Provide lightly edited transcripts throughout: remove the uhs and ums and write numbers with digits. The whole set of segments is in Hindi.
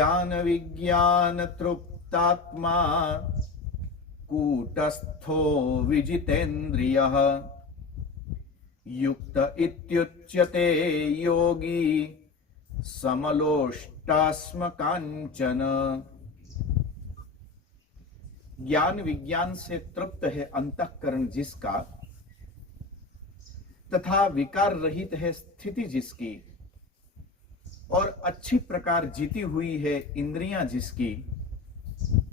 ज्ञान विज्ञान तृप्तात्मा कूटस्थो विजितेन्द्रियः युक्त इत्युच्यते योगी समलोष्टास्म कांचन। ज्ञान विज्ञान से तृप्त है अंतःकरण जिसका, तथा विकार रहित है स्थिति जिसकी, और अच्छी प्रकार जीती हुई है इंद्रियां जिसकी,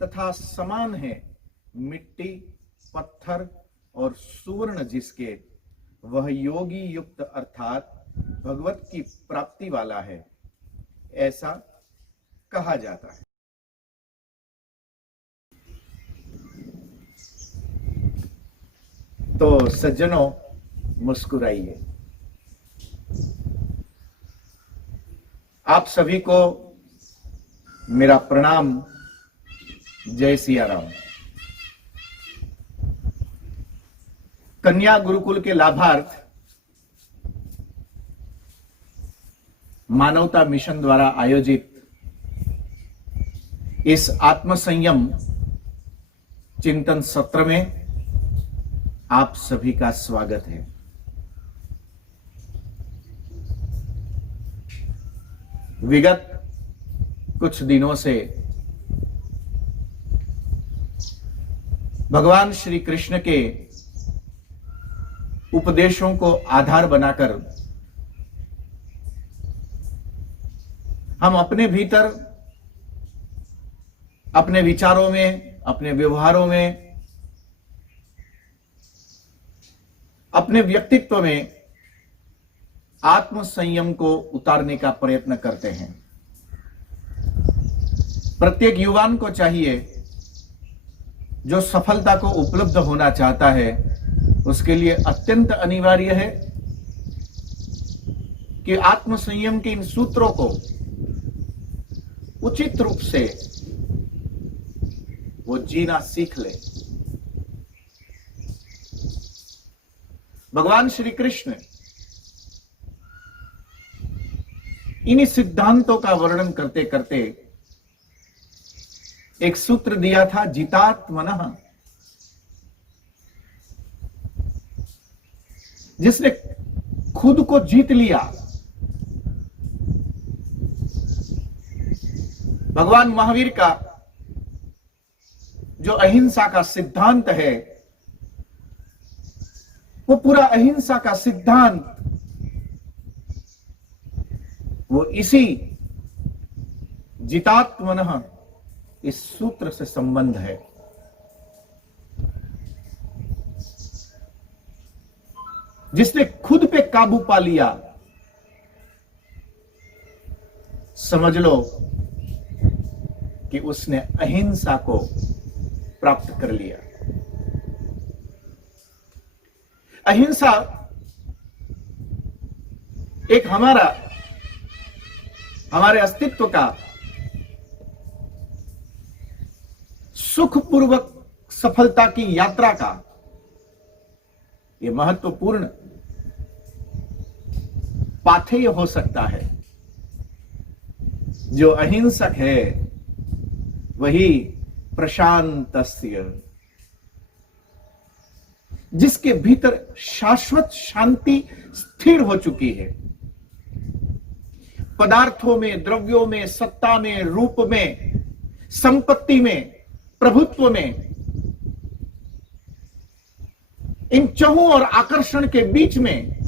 तथा समान है मिट्टी, पत्थर और सुवर्ण जिसके, वह योगी युक्त अर्थात भगवत की प्राप्ति वाला है, ऐसा कहा जाता है। तो सज्जनों, मुस्कुराइए। आप सभी को मेरा प्रणाम। जय सिया राम। कन्या गुरुकुल के लाभार्थ मानवता मिशन द्वारा आयोजित इस आत्मसंयम चिंतन सत्र में आप सभी का स्वागत है। विगत कुछ दिनों से भगवान श्री कृष्ण के उपदेशों को आधार बनाकर हम अपने भीतर, अपने विचारों में, अपने व्यवहारों में, अपने व्यक्तित्व में आत्म संयम को उतारने का प्रयत्न करते हैं। प्रत्येक युवान को चाहिए, जो सफलता को उपलब्ध होना चाहता है, उसके लिए अत्यंत अनिवार्य है कि आत्म संयम के इन सूत्रों को उचित रूप से वो जीना सीख ले। भगवान श्री कृष्ण इन्हीं सिद्धांतों का वर्णन करते करते एक सूत्र दिया था, जितात्मनः। जिसने खुद को जीत लिया। भगवान महावीर का जो अहिंसा का सिद्धांत है, वो पूरा अहिंसा का सिद्धांत वो इसी जितात्मनः इस सूत्र से संबंध है। जिसने खुद पे काबू पा लिया, समझ लो कि उसने अहिंसा को प्राप्त कर लिया। अहिंसा एक हमारे अस्तित्व का सुखपूर्वक सफलता की यात्रा का यह महत्वपूर्ण पाथेय हो सकता है। जो अहिंसक है वही प्रशांतस्य, जिसके भीतर शाश्वत शांति स्थिर हो चुकी है। पदार्थों में, द्रव्यों में, सत्ता में, रूप में, संपत्ति में, प्रभुत्व में, इन चहुं और आकर्षण के बीच में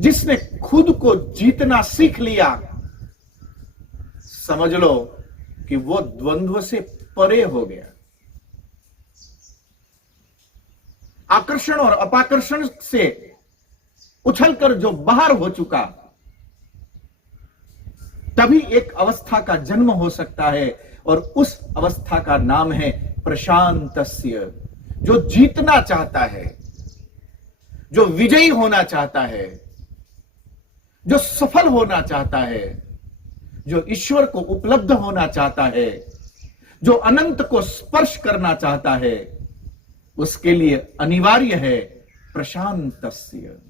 जिसने खुद को जीतना सीख लिया, समझ लो कि वो द्वंद्व से परे हो गया। आकर्षण और अपाकर्षण से उछलकर जो बाहर हो चुका, तभी एक अवस्था का जन्म हो सकता है, और उस अवस्था का नाम है प्रशांतस्य। जो जीतना चाहता है, जो विजयी होना चाहता है, जो सफल होना चाहता है, जो ईश्वर को उपलब्ध होना चाहता है, जो अनंत को स्पर्श करना चाहता है, उसके लिए अनिवार्य है प्रशांतस्य।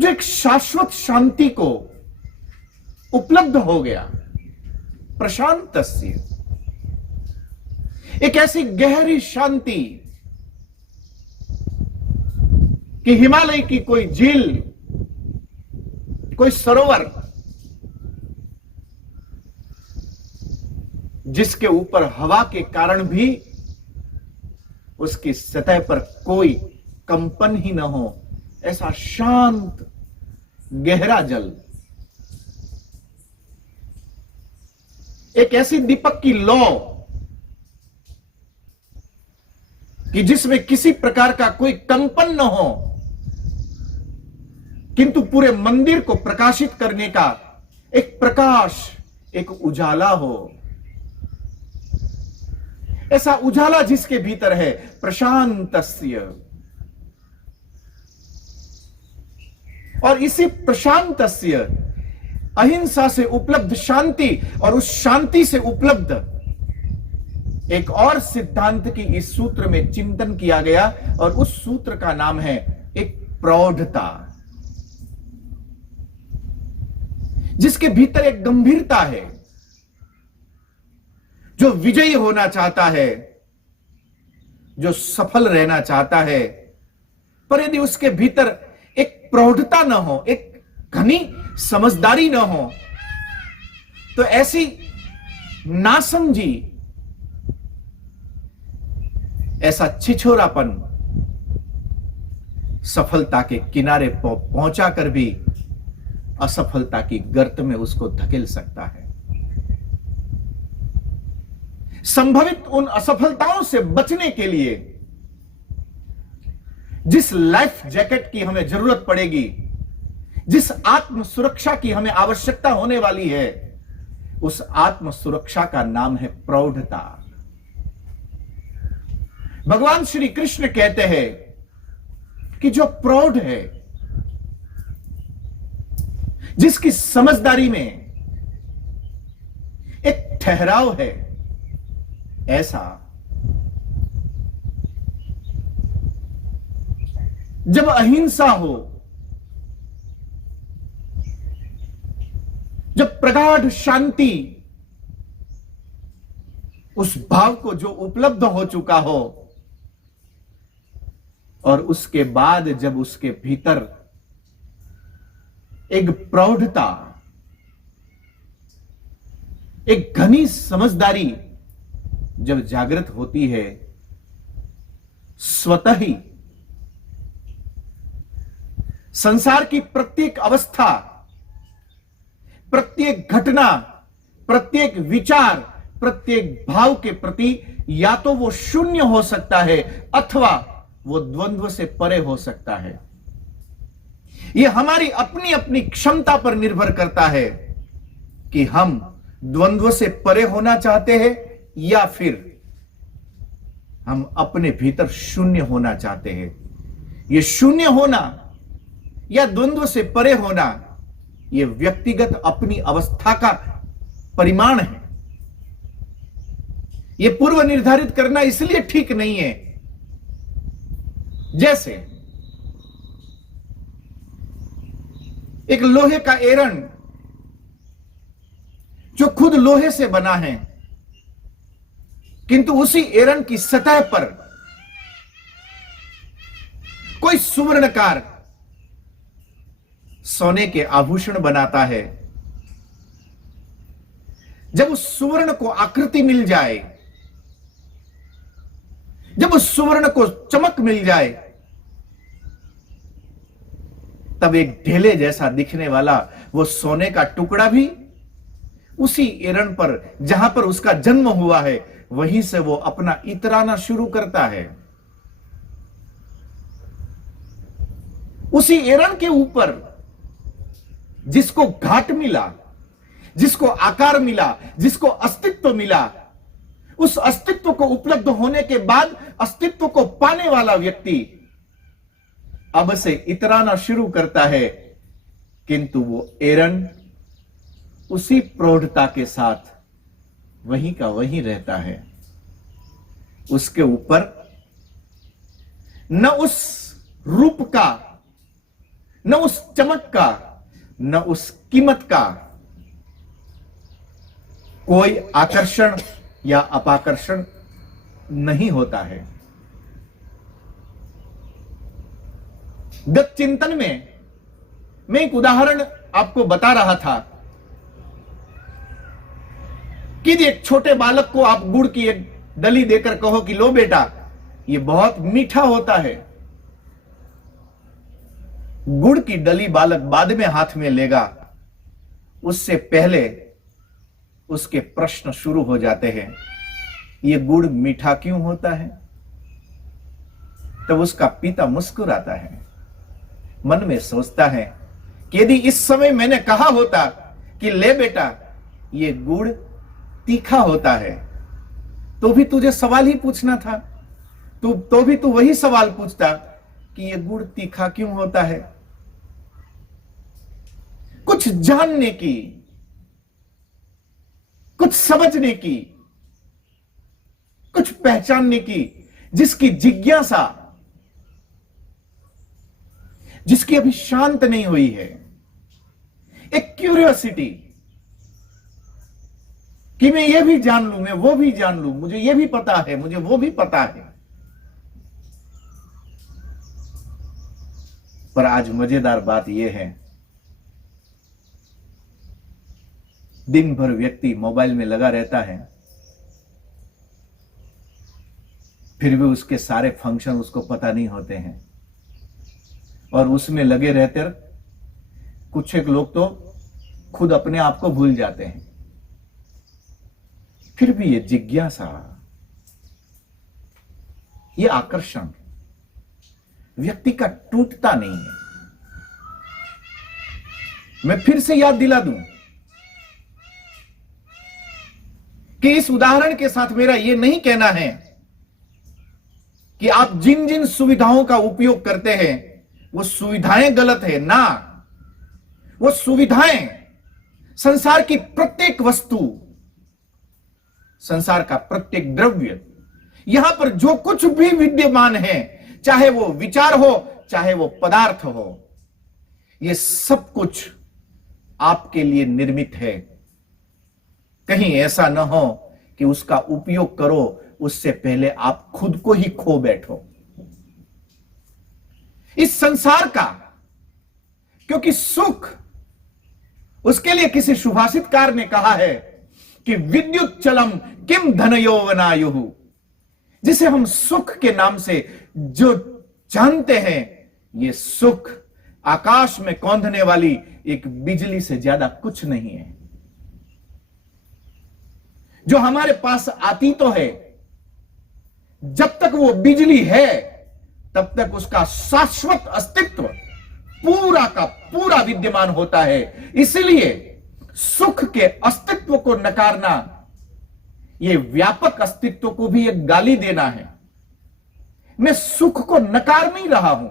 जो एक शाश्वत शांति को उपलब्ध हो गया, प्रशांतस्य, एक ऐसी गहरी शांति कि हिमालय की कोई झील, कोई सरोवर, जिसके ऊपर हवा के कारण भी उसकी सतह पर कोई कंपन ही न हो, ऐसा शांत गहरा जल, एक ऐसी दीपक की लौ कि जिसमें किसी प्रकार का कोई कंपन न हो, किंतु पूरे मंदिर को प्रकाशित करने का एक प्रकाश, एक उजाला हो। ऐसा उजाला जिसके भीतर है, प्रशांतस्य। और इसी प्रशांतस्य, अहिंसा से उपलब्ध शांति और उस शांति से उपलब्ध एक और सिद्धांत की इस सूत्र में चिंतन किया गया, और उस सूत्र का नाम है एक प्रौढ़ता, जिसके भीतर एक गंभीरता है। जो विजयी होना चाहता है, जो सफल रहना चाहता है, पर यदि उसके भीतर एक प्रौढ़ता न हो, एक घनी समझदारी न हो, तो ऐसी नासमझी, ऐसा छिछोरापन सफलता के किनारे पहुंचा कर भी असफलता की गर्त में उसको धकेल सकता है। संभवित उन असफलताओं से बचने के लिए जिस लाइफ जैकेट की हमें जरूरत पड़ेगी, जिस आत्म सुरक्षा की हमें आवश्यकता होने वाली है, उस आत्म सुरक्षा का नाम है प्रौढ़ता। भगवान श्री कृष्ण कहते हैं कि जो प्रौढ़ है, जिसकी समझदारी में एक ठहराव है, ऐसा जब अहिंसा हो, जब प्रगाढ़ शांति उस भाव को जो उपलब्ध हो चुका हो, और उसके बाद जब उसके भीतर एक प्रौढ़ता, एक घनी समझदारी जब जागृत होती है, स्वतः ही संसार की प्रत्येक अवस्था, प्रत्येक घटना, प्रत्येक विचार, प्रत्येक भाव के प्रति या तो वो शून्य हो सकता है अथवा वो द्वंद्व से परे हो सकता है। यह हमारी अपनी अपनी क्षमता पर निर्भर करता है कि हम द्वंद्व से परे होना चाहते हैं या फिर हम अपने भीतर शून्य होना चाहते हैं। यह शून्य होना या द्वंद्व से परे होना, यह व्यक्तिगत अपनी अवस्था का परिमाण है। यह पूर्व निर्धारित करना इसलिए ठीक नहीं है, जैसे एक लोहे का एरण जो खुद लोहे से बना है, किंतु उसी एरण की सतह पर कोई सुवर्णकार सोने के आभूषण बनाता है। जब उस सुवर्ण को आकृति मिल जाए, जब उस सुवर्ण को चमक मिल जाए, तब एक ढेले जैसा दिखने वाला वो सोने का टुकड़ा भी उसी एरण पर, जहां पर उसका जन्म हुआ है, वहीं से वो अपना इतराना शुरू करता है। उसी एरण के ऊपर जिसको घाट मिला, जिसको आकार मिला, जिसको अस्तित्व मिला, उस अस्तित्व को उपलब्ध होने के बाद अस्तित्व को पाने वाला व्यक्ति अब से इतराना शुरू करता है, किंतु वो एरण उसी प्रौढ़ता के साथ वहीं का वहीं रहता है। उसके ऊपर न उस रूप का, न उस चमक का, न उस कीमत का कोई आकर्षण या अपाकर्षण नहीं होता है। गत चिंतन में मैं एक उदाहरण आपको बता रहा था कि एक छोटे बालक को आप गुड़ की एक डली देकर कहो कि लो बेटा, ये बहुत मीठा होता है। गुड़ की डली बालक बाद में हाथ में लेगा, उससे पहले उसके प्रश्न शुरू हो जाते हैं, ये गुड़ मीठा क्यों होता है? तब उसका पिता मुस्कुराता है, मन में सोचता है कि यदि इस समय मैंने कहा होता कि ले बेटा, ये गुड़ तीखा होता है, तो भी तुझे सवाल ही पूछना था, तो भी तू वही सवाल पूछता कि ये गुड़ तीखा क्यों होता है। कुछ जानने की, कुछ समझने की, कुछ पहचानने की, जिसकी जिज्ञासा, जिसकी अभी शांत नहीं हुई है, एक क्यूरियोसिटी कि मैं ये भी जान लूं, मैं वो भी जान लूं, मुझे ये भी पता है, मुझे वो भी पता है। पर आज मजेदार बात यह है, दिन भर व्यक्ति मोबाइल में लगा रहता है, फिर भी उसके सारे फंक्शन उसको पता नहीं होते हैं, और उसमें लगे रहते कुछ एक लोग तो खुद अपने आप को भूल जाते हैं। फिर भी ये जिज्ञासा, ये आकर्षण व्यक्ति का टूटता नहीं है। मैं फिर से याद दिला दूं कि इस उदाहरण के साथ मेरा यह नहीं कहना है कि आप जिन जिन सुविधाओं का उपयोग करते हैं वो सुविधाएं गलत है ना। वो सुविधाएं, संसार की प्रत्येक वस्तु, संसार का प्रत्येक द्रव्य, यहां पर जो कुछ भी विद्यमान है, चाहे वो विचार हो, चाहे वो पदार्थ हो, ये सब कुछ आपके लिए निर्मित है। कहीं ऐसा न हो कि उसका उपयोग करो उससे पहले आप खुद को ही खो बैठो इस संसार का। क्योंकि सुख, उसके लिए किसी सुभाषितकार ने कहा है कि विद्युत चलम किम धनयोवनायुः, जिसे हम सुख के नाम से जो जानते हैं, ये सुख आकाश में कौंधने वाली एक बिजली से ज्यादा कुछ नहीं है। जो हमारे पास आती तो है, जब तक वो बिजली है तब तक उसका शाश्वत अस्तित्व पूरा का पूरा विद्यमान होता है। इसलिए सुख के अस्तित्व को नकारना, यह व्यापक अस्तित्व को भी एक गाली देना है। मैं सुख को नकार नहीं रहा हूं,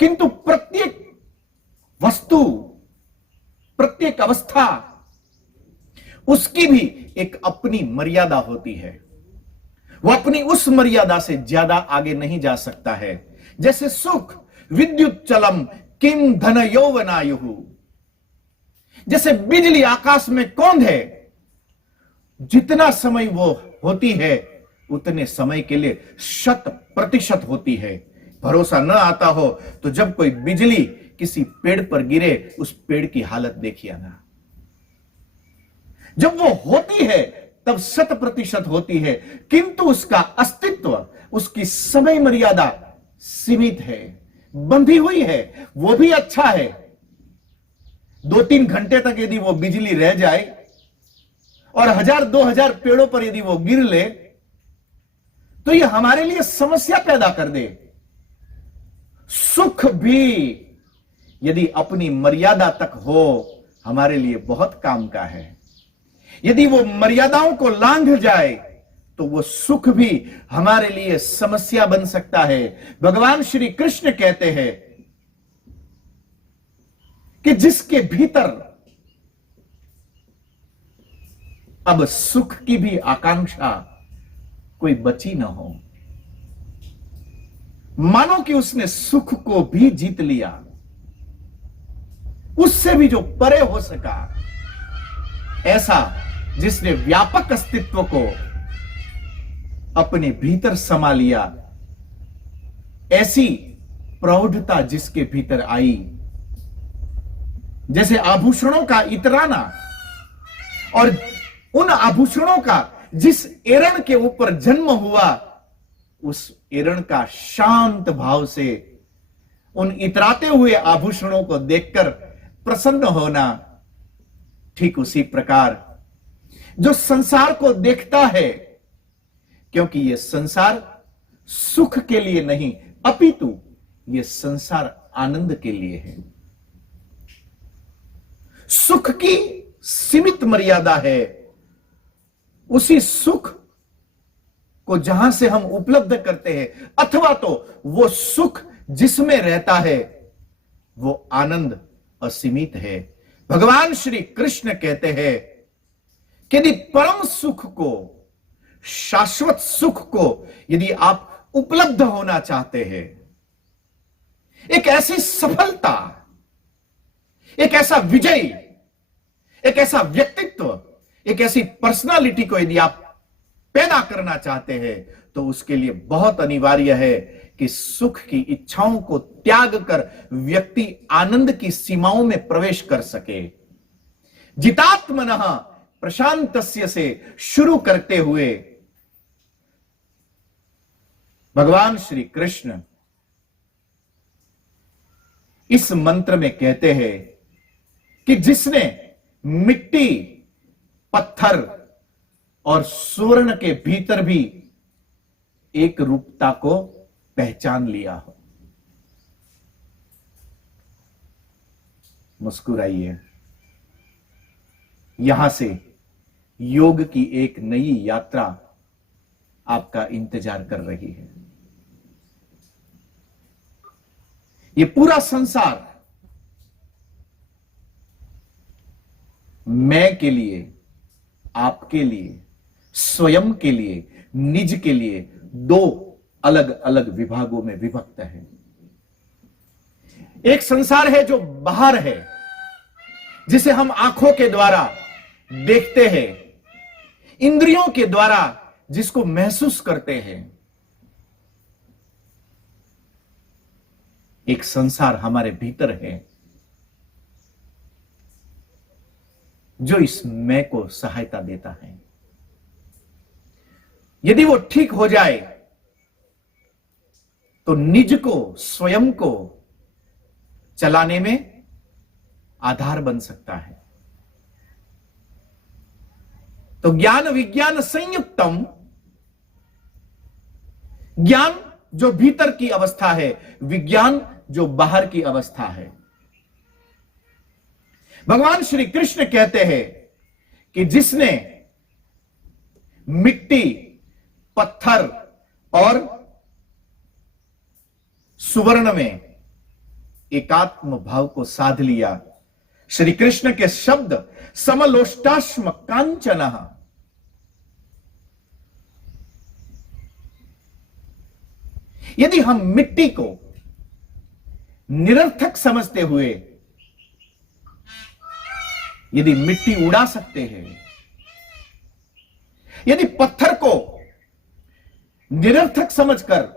किंतु प्रत्येक वस्तु, प्रत्येक अवस्था, उसकी भी एक अपनी मर्यादा होती है। वो अपनी उस मर्यादा से ज्यादा आगे नहीं जा सकता है। जैसे सुख विद्युत चलम किम धन यौवनायुः, जैसे बिजली आकाश में कौंध है, जितना समय वो होती है उतने समय के लिए 100% होती है। भरोसा न आता हो तो जब कोई बिजली किसी पेड़ पर गिरे, उस पेड़ की हालत देखिए ना। जब वो होती है तब 100% होती है, किंतु उसका अस्तित्व, उसकी समय मर्यादा सीमित है, बंधी हुई है। वो भी अच्छा है, 2-3 घंटे तक यदि वो बिजली रह जाए और 1000-2000 पेड़ों पर यदि वो गिर ले तो ये हमारे लिए समस्या पैदा कर दे। सुख भी यदि अपनी मर्यादा तक हो, हमारे लिए बहुत काम का है। यदि वो मर्यादाओं को लांघ जाए तो वो सुख भी हमारे लिए समस्या बन सकता है। भगवान श्री कृष्ण कहते हैं कि जिसके भीतर अब सुख की भी आकांक्षा कोई बची न हो, मानो कि उसने सुख को भी जीत लिया, उससे भी जो परे हो सका, ऐसा जिसने व्यापक अस्तित्व को अपने भीतर समा लिया, ऐसी प्रौढ़ता जिसके भीतर आई, जैसे आभूषणों का इतराना और उन आभूषणों का जिस एरण के ऊपर जन्म हुआ, उस एरण का शांत भाव से उन इतराते हुए आभूषणों को देखकर प्रसन्न होना, ठीक उसी प्रकार जो संसार को देखता है, क्योंकि यह संसार सुख के लिए नहीं अपितु यह संसार आनंद के लिए है। सुख की सीमित मर्यादा है, उसी सुख को जहां से हम उपलब्ध करते हैं, अथवा तो वो सुख जिसमें रहता है वो आनंद असीमित है। भगवान श्री कृष्ण कहते हैं कि यदि परम सुख को, शाश्वत सुख को यदि आप उपलब्ध होना चाहते हैं, एक ऐसी सफलता, एक ऐसा विजय, एक ऐसा व्यक्तित्व, एक ऐसी पर्सनालिटी को यदि आप पैदा करना चाहते हैं, तो उसके लिए बहुत अनिवार्य है कि सुख की इच्छाओं को त्याग कर व्यक्ति आनंद की सीमाओं में प्रवेश कर सके। जितात्मनः प्रशांतस्य से शुरू करते हुए भगवान श्री कृष्ण इस मंत्र में कहते हैं कि जिसने मिट्टी, पत्थर और स्वर्ण के भीतर भी एक रूपता को पहचान लिया हो। मुस्कुराइए, यहां से योग की एक नई यात्रा आपका इंतजार कर रही है। ये पूरा संसार मैं के लिए, आपके लिए, स्वयं के लिए, निज के लिए दो अलग अलग विभागों में विभक्त है। एक संसार है जो बाहर है, जिसे हम आंखों के द्वारा देखते हैं, इंद्रियों के द्वारा जिसको महसूस करते हैं। एक संसार हमारे भीतर है जो इस मैं को सहायता देता है। यदि वो ठीक हो जाए तो निज को, स्वयं को चलाने में आधार बन सकता है। तो ज्ञान विज्ञान संयुक्तम, ज्ञान जो भीतर की अवस्था है, विज्ञान जो बाहर की अवस्था है। भगवान श्री कृष्ण कहते हैं कि जिसने मिट्टी, पत्थर और सुवर्ण में एकात्म भाव को साध लिया, श्री कृष्ण के शब्द समलोष्टाश्म कांचनः, यदि हम मिट्टी को निरर्थक समझते हुए यदि मिट्टी उड़ा सकते हैं, यदि पत्थर को निरर्थक समझकर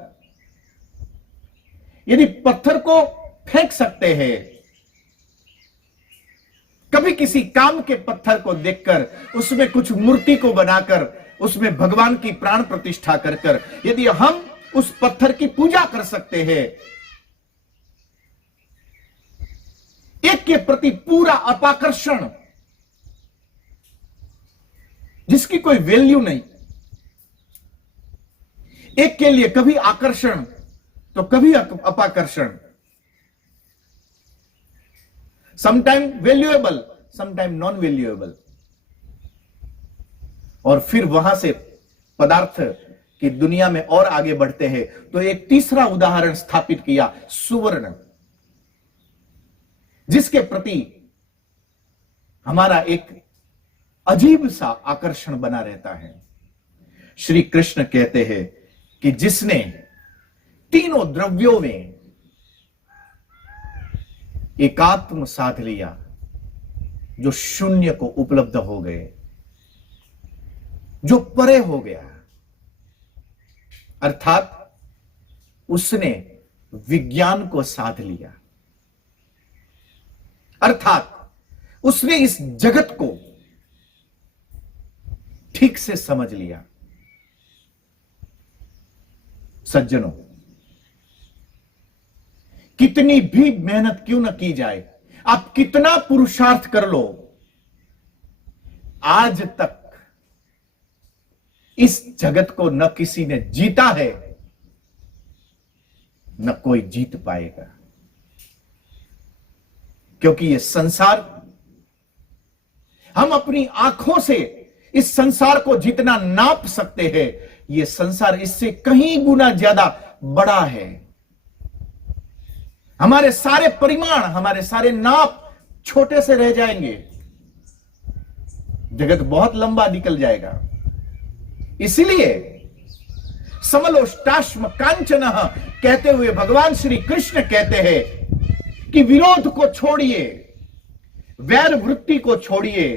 यदि पत्थर को फेंक सकते हैं, कभी किसी काम के पत्थर को देखकर उसमें कुछ मूर्ति को बनाकर उसमें भगवान की प्राण प्रतिष्ठा कर कर यदि हम उस पत्थर की पूजा कर सकते हैं, एक के प्रति पूरा अपाकर्षण, जिसकी कोई वैल्यू नहीं, एक के लिए कभी आकर्षण तो कभी अपाकर्षण, sometime valuable, sometime non valuable, और फिर वहां से पदार्थ की दुनिया में और आगे बढ़ते हैं। तो एक तीसरा उदाहरण स्थापित किया, सुवर्ण, जिसके प्रति हमारा एक अजीब सा आकर्षण बना रहता है। श्री कृष्ण कहते हैं कि जिसने तीनों द्रव्यों में एकात्म साध लिया, जो शून्य को उपलब्ध हो गए, जो परे हो गया, अर्थात उसने विज्ञान को साध लिया, अर्थात उसने इस जगत को ठीक से समझ लिया। सज्जनों, कितनी भी मेहनत क्यों न की जाए, आप कितना पुरुषार्थ कर लो, आज तक इस जगत को न किसी ने जीता है, न कोई जीत पाएगा। क्योंकि यह संसार, हम अपनी आंखों से इस संसार को जितना नाप सकते हैं, यह संसार इससे कहीं गुना ज्यादा बड़ा है। हमारे सारे परिमाण, हमारे सारे नाप छोटे से रह जाएंगे, जगत बहुत लंबा निकल जाएगा। इसलिए समलोष्टाश्म कांचन कहते हुए भगवान श्री कृष्ण कहते हैं कि विरोध को छोड़िए, वैर वृत्ति को छोड़िए,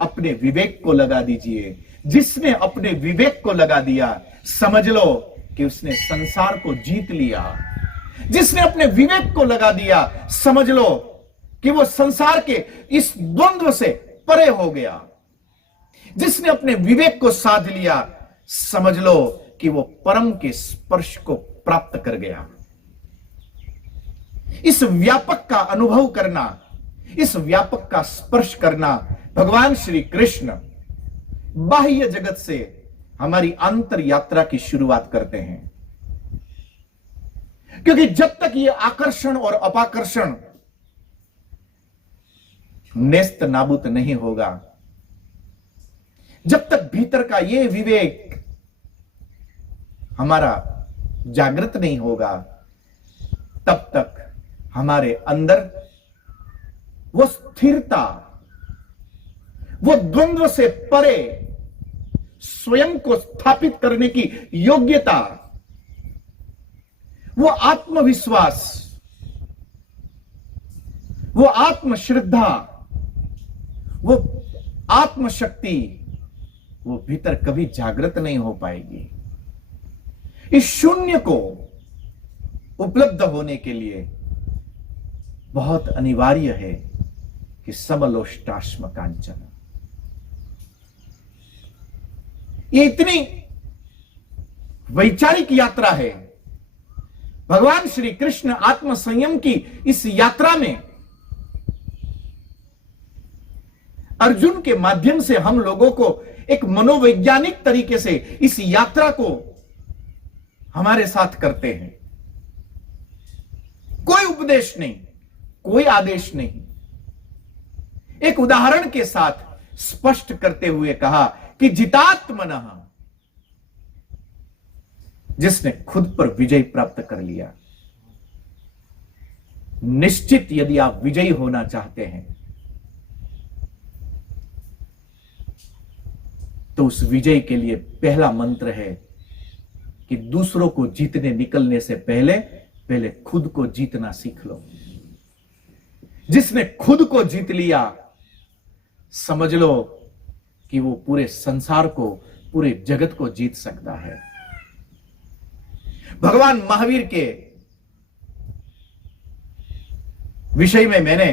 अपने विवेक को लगा दीजिए। जिसने अपने विवेक को लगा दिया, समझ लो कि उसने संसार को जीत लिया। जिसने अपने विवेक को लगा दिया, समझ लो कि वो संसार के इस द्वंद्व से परे हो गया। जिसने अपने विवेक को साध लिया, समझ लो कि वो परम के स्पर्श को प्राप्त कर गया। इस व्यापक का अनुभव करना, इस व्यापक का स्पर्श करना, भगवान श्री कृष्ण बाह्य जगत से हमारी अंतर यात्रा की शुरुआत करते हैं। क्योंकि जब तक ये आकर्षण और अपाकर्षण नेस्त नाबूद नहीं होगा, जब तक भीतर का ये विवेक हमारा जागृत नहीं होगा, तब तक हमारे अंदर वो स्थिरता, वो द्वंद्व से परे स्वयं को स्थापित करने की योग्यता, वो आत्मविश्वास, वो आत्मश्रद्धा, वो आत्मशक्ति, वो भीतर कभी जागृत नहीं हो पाएगी। इस शून्य को उपलब्ध होने के लिए बहुत अनिवार्य है कि समलोष्टाश्म कांचन। ये इतनी वैचारिक यात्रा है। भगवान श्री कृष्ण आत्म संयम की इस यात्रा में अर्जुन के माध्यम से हम लोगों को एक मनोवैज्ञानिक तरीके से इस यात्रा को हमारे साथ करते हैं। कोई उपदेश नहीं, कोई आदेश नहीं, एक उदाहरण के साथ स्पष्ट करते हुए कहा कि जितात्मनः, जिसने खुद पर विजय प्राप्त कर लिया। निश्चित यदि आप विजयी होना चाहते हैं तो उस विजय के लिए पहला मंत्र है कि दूसरों को जीतने निकलने से पहले खुद को जीतना सीख लो। जिसने खुद को जीत लिया, समझ लो कि वो पूरे संसार को, पूरे जगत को जीत सकता है। भगवान महावीर के विषय में मैंने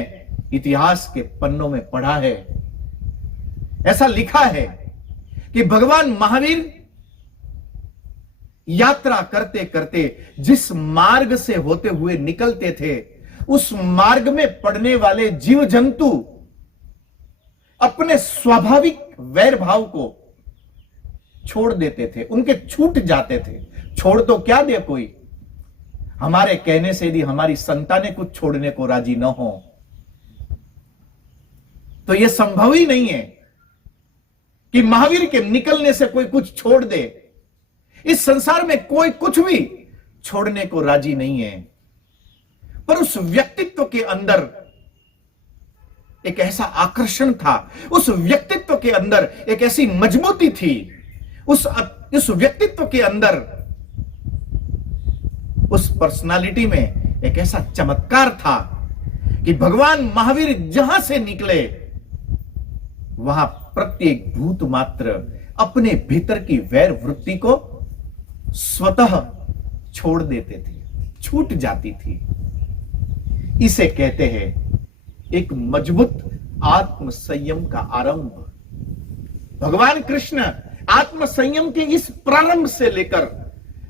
इतिहास के पन्नों में पढ़ा है, ऐसा लिखा है कि भगवान महावीर यात्रा करते करते जिस मार्ग से होते हुए निकलते थे, उस मार्ग में पड़ने वाले जीव जंतु अपने स्वाभाविक वैर भाव को छोड़ देते थे, उनके छूट जाते थे। छोड़ तो क्या दे कोई, हमारे कहने से यदि हमारी संतानें कुछ छोड़ने को राजी न हो तो यह संभव ही नहीं है कि महावीर के निकलने से कोई कुछ छोड़ दे। इस संसार में कोई कुछ भी छोड़ने को राजी नहीं है, पर उस व्यक्तित्व के अंदर एक ऐसा आकर्षण था, उस व्यक्तित्व के अंदर एक ऐसी मजबूती थी, उस व्यक्तित्व के अंदर पर्सनालिटी में एक ऐसा चमत्कार था कि भगवान महावीर जहां से निकले वहां प्रत्येक भूत मात्र अपने भीतर की वैर वृत्ति को स्वतः छोड़ देते थे, छूट जाती थी। इसे कहते हैं एक मजबूत आत्म संयम का आरंभ। भगवान कृष्ण आत्म संयम के इस प्रारंभ से लेकर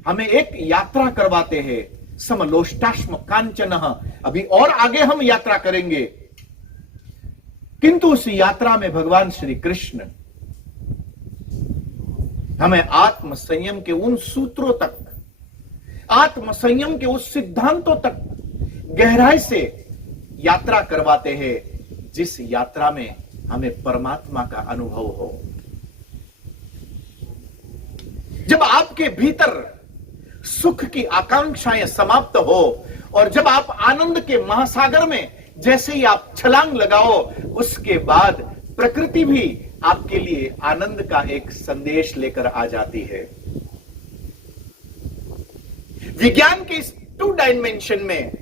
हमें एक यात्रा करवाते हैं, समलोष्टाश्म कांचनः। अभी और आगे हम यात्रा करेंगे, किंतु उस यात्रा में भगवान श्री कृष्ण हमें आत्म संयम के उन सूत्रों तक, आत्म संयम के उस सिद्धांतों तक गहराई से यात्रा करवाते हैं, जिस यात्रा में हमें परमात्मा का अनुभव हो। जब आपके भीतर सुख की आकांक्षाएं समाप्त हो और जब आप आनंद के महासागर में जैसे ही आप छलांग लगाओ, उसके बाद प्रकृति भी आपके लिए आनंद का एक संदेश लेकर आ जाती है। विज्ञान के इस 2 डायमेंशन में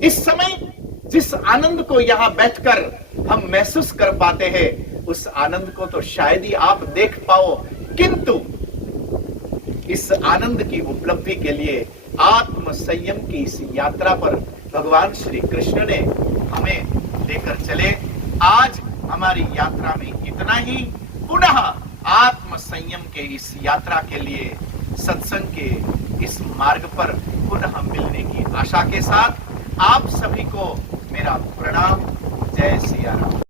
इस समय जिस आनंद को यहां बैठकर हम महसूस कर पाते हैं, उस आनंद को तो शायद ही आप देख पाओ, किंतु इस आनंद की उपलब्धि के लिए आत्म संयम की इस यात्रा पर भगवान श्री कृष्ण ने हमें लेकर चले। आज हमारी यात्रा में इतना ही। पुनः आत्म संयम के इस यात्रा के लिए सत्संग के इस मार्ग पर पुनः मिलने की आशा के साथ आप सभी को मेरा प्रणाम। जय सिया राम।